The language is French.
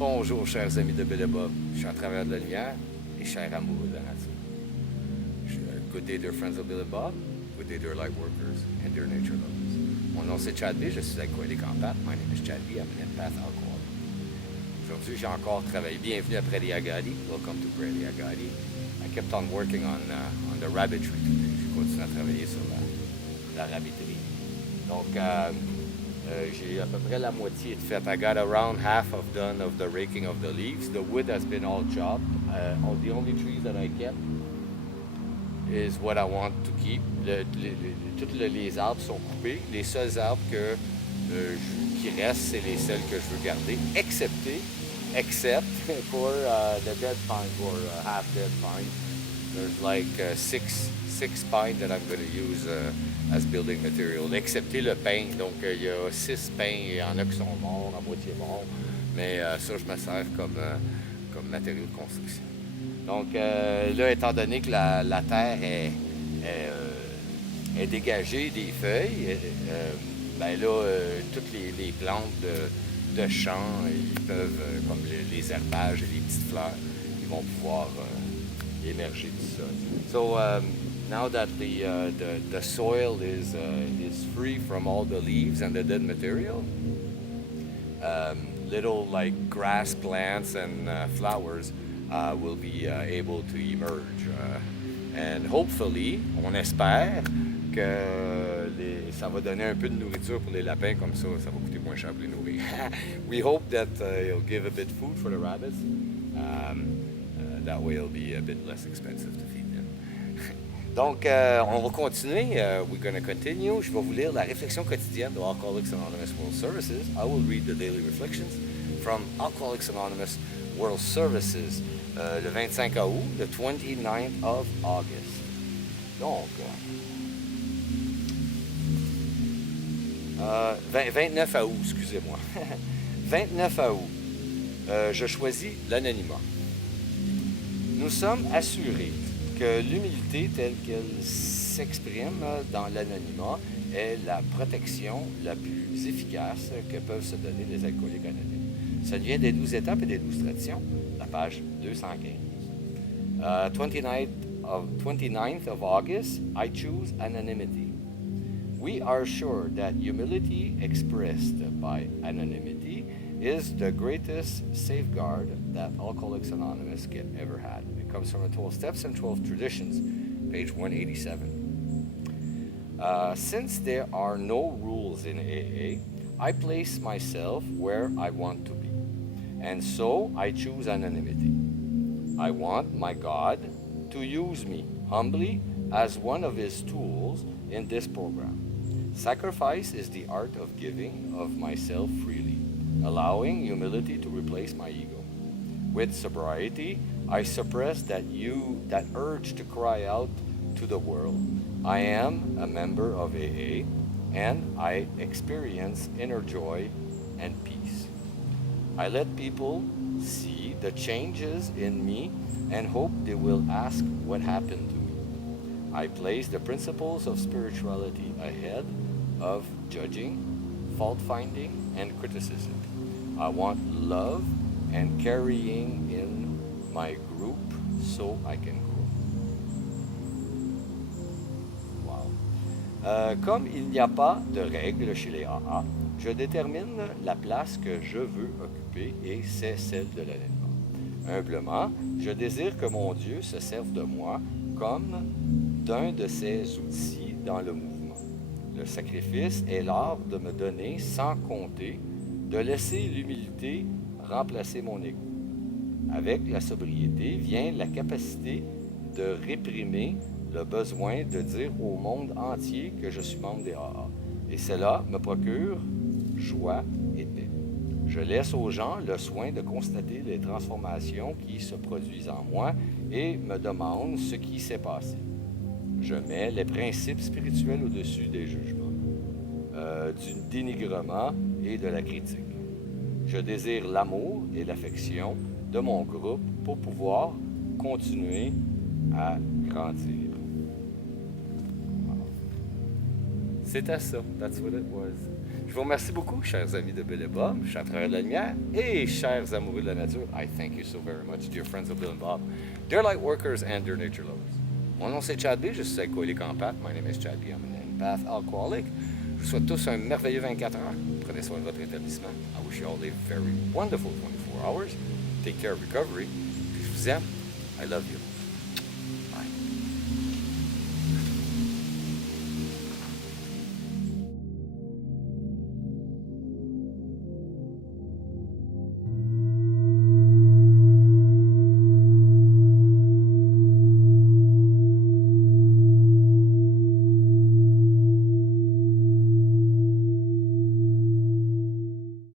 Bonjour, chers amis de Bob. Je suis en travers de la lumière et cher amour de la nature. Good day, dear friends of Billy Bob. Good day, dear light workers and dear nature lovers. Mon nom c'est Chad B. Je suis alcoolique en pâte. My name is Chad B. I'm an empath alcoholic. Aujourd'hui, j'ai encore travaillé. Bienvenue à Prairie Agadi. Welcome to Prairie Agadi. I kept on working on the rabbitry today. Je continue à travailler sur la rabbiterie. Donc, j'ai à peu près la moitié de fait. I got around half of done of the raking of the leaves. The wood has been all chopped. The only trees that I kept is what I want to keep. Tous les arbres sont coupés. Les seuls arbres qui restent, c'est les seuls que je veux garder, except for the dead pine or half dead pine. There's like six pine that I'm going to use as building material, excepté le pin. Donc, il y a 6 pins, il y en a qui sont morts, à moitié morts, mais ça, je me sers comme matériau de construction. Donc, là, étant donné que la terre est dégagée des feuilles, ben là, toutes les plantes de champs, ils peuvent, comme les herbages et les petites fleurs, ils vont pouvoir émerger du sol. So, now that the soil is free from all the leaves and the dead material, little like grass plants and flowers will be able to emerge. And hopefully, on espère que ça va donner un peu de nourriture pour les lapins, comme ça va coûter moins cher pour les nourrir. We hope that it'll give a bit food for the rabbits. That way it'll be a bit less expensive to feed them. Donc, on va continuer. We're going to continue. Je vais vous lire la réflexion quotidienne de Alcooliques Anonymous World Services. I will read the daily reflections from Alcooliques Anonymous World Services le 25 août, the 29th of August. Donc, 29 août, excusez-moi. 29 août, je choisis l'anonymat. Nous sommes assurés que l'humilité telle qu'elle s'exprime dans l'anonymat est la protection la plus efficace que peuvent se donner les alcooliques anonymes. Ça vient des 12 étapes et des 12 traditions, la page 215. 29th of August, I choose anonymity. We are sure that humility expressed by anonymity is the greatest safeguard that Alcoholics Anonymous ever had. It comes from the 12 Steps and 12 Traditions, page 187. Since there are no rules in AA, I place myself where I want to be. And so I choose anonymity. I want my God to use me humbly as one of his tools in this program. Sacrifice is the art of giving of myself freely, allowing humility to replace my ego. With sobriety, I suppress that urge to cry out to the world. I am a member of AA, and I experience inner joy and peace. I let people see the changes in me and hope they will ask what happened to me. I place the principles of spirituality ahead of judging, fault-finding, and criticism. I want love and carrying in my group so I can grow. Wow. Comme il n'y a pas de règles chez les AA, je détermine la place que je veux occuper et c'est celle de l'anonymat. Humblement, je désire que mon Dieu se serve de moi comme d'un de ses outils dans le mouvement. Le sacrifice est l'art de me donner sans compter, de laisser l'humilité remplacer mon ego. Avec la sobriété vient la capacité de réprimer le besoin de dire au monde entier que je suis membre des AA. Et cela me procure joie et paix. Je laisse aux gens le soin de constater les transformations qui se produisent en moi et me demande ce qui s'est passé. Je mets les principes spirituels au-dessus des jugements, du dénigrement et de la critique. Je désire l'amour et l'affection de mon groupe pour pouvoir continuer à grandir. C'était ça. That's what it was. Je vous remercie beaucoup, chers amis de Bill et Bob, chers travailleurs de la lumière et chers amoureux de la nature. I thank you so very much, dear friends of Bill and Bob, dear light workers and dear nature lovers. Mon nom c'est Chad B, je suis alcoolique en pâte. My name is Chad B, I'm an empath alcoholic. Je vous souhaite tous un merveilleux 24 heures. Prenez soin de votre rétablissement. I wish you all a very wonderful 24 hours. Take care of recovery. Puis je vous aime. I love you.